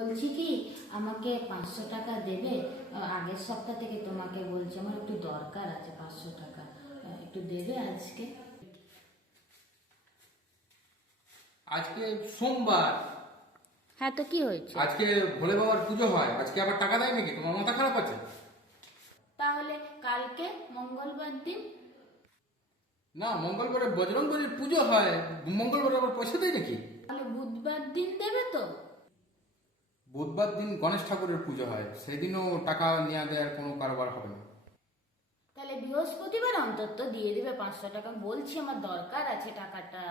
বলছি কি, আমাকে 500 টাকা দেবে? আগের সপ্তাহ থেকে তোমাকে বলছি, আমার একটু দরকার আছে 500 টাকা। একটু দেবে আজকে? আজকে সোমবার। হ্যাঁ, তো কি হয়েছে? আজকে ভোলে বাবার পুজো হয়, আজকে আবার টাকা দেয় নাকি? তোমার মাথা খারাপ আছে? তাহলে কালকে মঙ্গলবার দিন। না, মঙ্গলবারে বজরংবলীর পুজো হয়, মঙ্গলবারে আবার পয়সা দেয় নাকি? তাহলে বুধবার দিন দেবে তো? বুধবার দিন গণেশ ঠাকুরের পুজো হয়, সেদিনও টাকা নেওয়া দেওয়ার কোনো কারবার হবে না। তাহলে বৃহস্পতিবার অন্তত দিয়ে দেবে 500 টাকা, বলছি আমার দরকার আছে টাকাটা।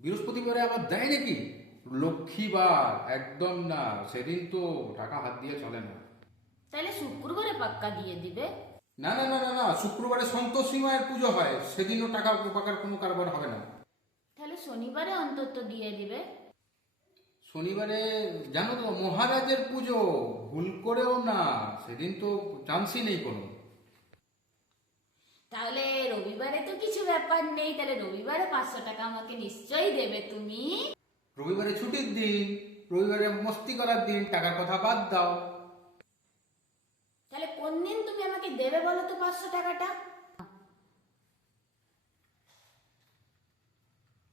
বৃহস্পতিবারে আবার দেয় নাকি? লক্ষ্মীবার একদম না, সেদিন তো টাকা হাত দিয়ে চলে না। তাহলে শুক্রবারে পাক্কা দিয়ে দিবে? না না না না না, শুক্রবারে সন্তোষী মায়ের পুজো হয়, সেদিনও টাকা পাকার কোনো কারবার হবে না। তাহলে শনিবারে অন্তত দিয়ে দিবে? শনিবারে জানো তো মহারাজের পুজো, ভুল করেও না, সেদিন তো চান্সই নেই কোনো। তাহলে রবিবারে তো কিছু ব্যাপার নেই, তাহলে রবিবারে 500 টাকা আমাকে নিশ্চয়ই দেবে তুমি। রবিবারে ছুটির দিন, রবিবারে মস্তি করার দিন, টাকার কথা বাদ দাও। তাহলে কোন দিন তুমি আমাকে দেবে বলো তো 500 টাকাটা?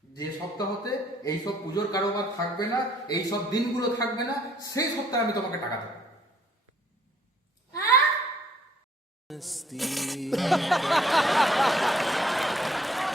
যে সপ্তাহতে এইসব পুজোর কারোবার থাকবে না, এই সব দিনগুলো থাকবে না, সেই সপ্তাহে আমি তোমাকে টাকা দেবো। হ্যাঁ।